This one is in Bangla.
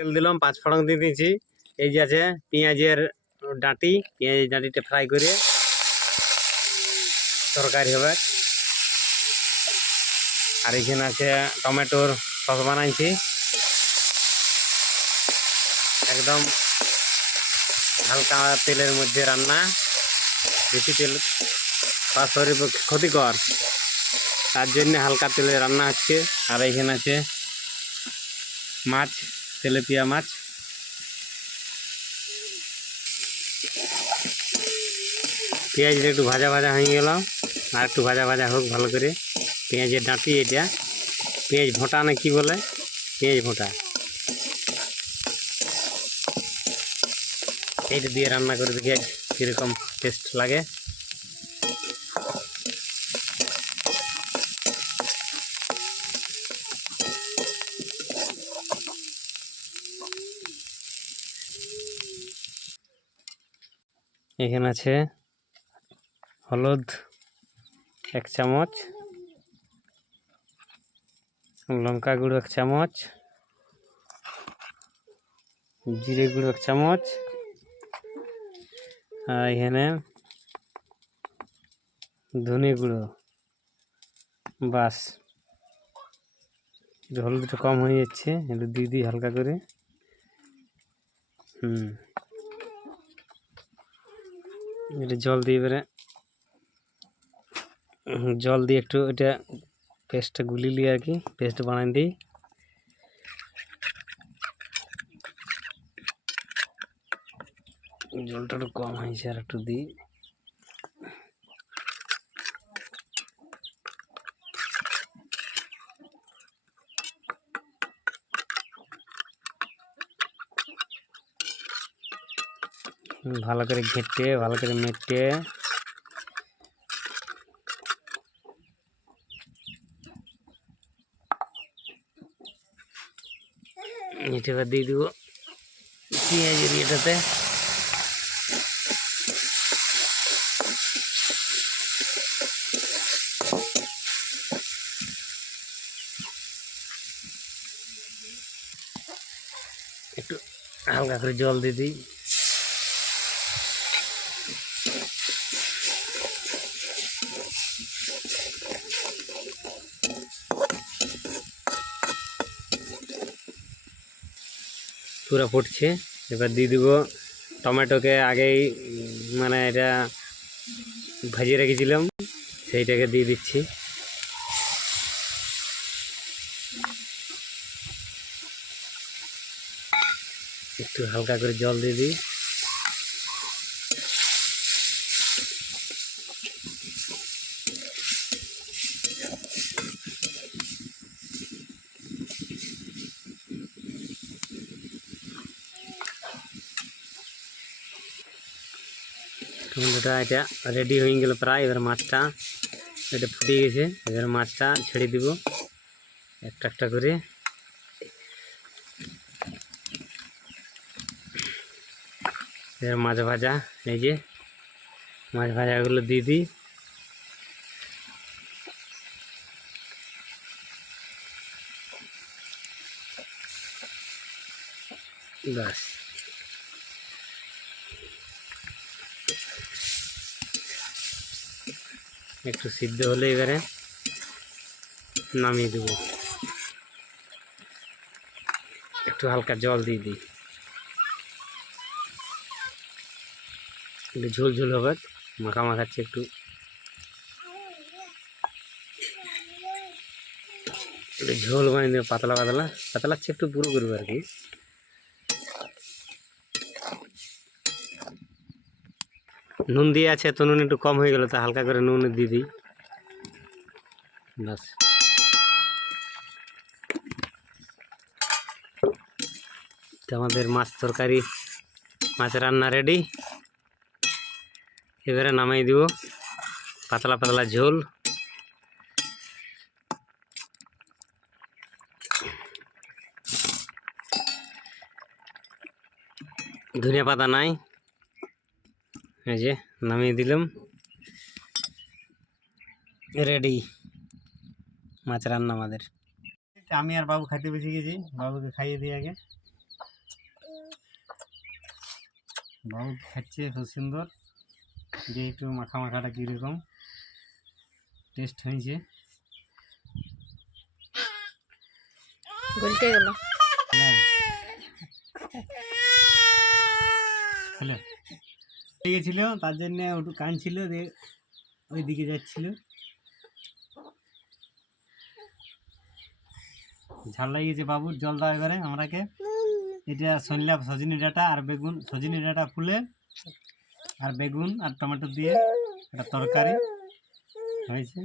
তেল দিলাম, 5 ফোড়ন দিয়ে দিয়েছি। এই যে আছে পেঁয়াজের ডাঁটি, পেঁয়াজের ডাঁটিটা ফ্রাই করে তরকারি হবে। আর এখানে আছে টমেটোর সস বানাইছি, একদম হালকা তেলের মধ্যে রান্না। বেশি তেল শরীরের পক্ষে ক্ষতিকর, তার জন্য হালকা তেলে রান্না হচ্ছে। আর এখানে আছে মাছ, তেলাপিয়া মাছ। পেঁয়াজটা একটু ভাজা ভাজা হয়ে গেল, আর একটু ভাজা ভাজা হোক ভালো করে। পেঁয়াজের ডাঁটি, এটা পেঁয়াজ ভোঁটা না কি বলে, পেঁয়াজ ভোঁটা, এইটা দিয়ে রান্না করে দেখি কীরকম টেস্ট লাগে। এখানে আছে হলুদ 1 চামচ, লঙ্কা গুঁড়ো 1 চামচ, জিরে গুঁড়ো 1 চামচ, আর এখানে ধনে গুঁড়ো। বাস, হলুদটা কম হয়ে যাচ্ছে, একটু দিয়ে দিই হালকা করে। এটা জল দিয়ে এবারে জল দিয়ে একটু এটা পেস্টটা গুলিয়ে আর কি, পেস্ট বানাই দিই। জলটা একটু কম হয়েছে, আর একটু দিই। ভালো করে ঘেঁটে, ভালো করে মেটে এবার দিয়ে দিব পেঁয়াজের এটাতে। একটু হালকা করে জল দিয়ে দিই। পুরো ফুটছে, এবার দিয়ে দিব টমেটোকে আগেই মানে এটা ভাজিয়ে রেখেছিলাম, সেইটাকে দিয়ে দিচ্ছি। একটু হালকা করে জল দিয়ে দিই। টমেটোটা এটা রেডি হয়ে গেল প্রায়। এবার মাছটা এটা ফুটে গেছে, এবার মাছটা ছেড়ে দিব একটা একটা করে। এবার মাছ ভাজা, এই যে মাছ ভাজাগুলো দিয়ে দিই। বাস, একটু সিদ্ধ হলে এবারে নামিয়ে দেব। একটু হালকা জল দিয়ে দিই, একটু ঝোল ঝোল হবে, মাখা মাখাচ্ছে একটু। ঝোল বানিয়ে দেবো, পাতলা পাতলা, পাতলাচ্ছে একটু পুরো করবো আর কি। নুন দিয়ে আছে, তো নুন একটু কম হয়ে গেল, তো হালকা করে নুন দিয়ে দিই। বাস, তো আমাদের মাছ তরকারি, মাছ রান্না রেডি। এবারে নামাই দিব, পাতলা পাতলা ঝোল। ধনিয়া পাতা নাই, এই যে নামিয়ে দিলাম, রেডি মাছ রান্না আমাদের। আমি আর বাবু খাইতে বেশি গেছি, বাবুকে খাইয়ে দিই আগে। বাবু খাচ্ছে খুব সুন্দর। যে একটু মাখা মাখাটা কীরকম টেস্ট হয়েছে। গলতে গেল। হ্যালো গেছিল, তার জন্যে একটু কাঁদছিল, দিয়ে ওই দিকে যাচ্ছিল। ঝাল লাগিয়েছে বাবুর, জল দেওয়া এবারে আমরাকে। এটা সজনে ডাঁটা আর বেগুন, সজনে ডাঁটা ফুলে আর বেগুন আর টমেটো দিয়ে একটা তরকারি হয়েছে।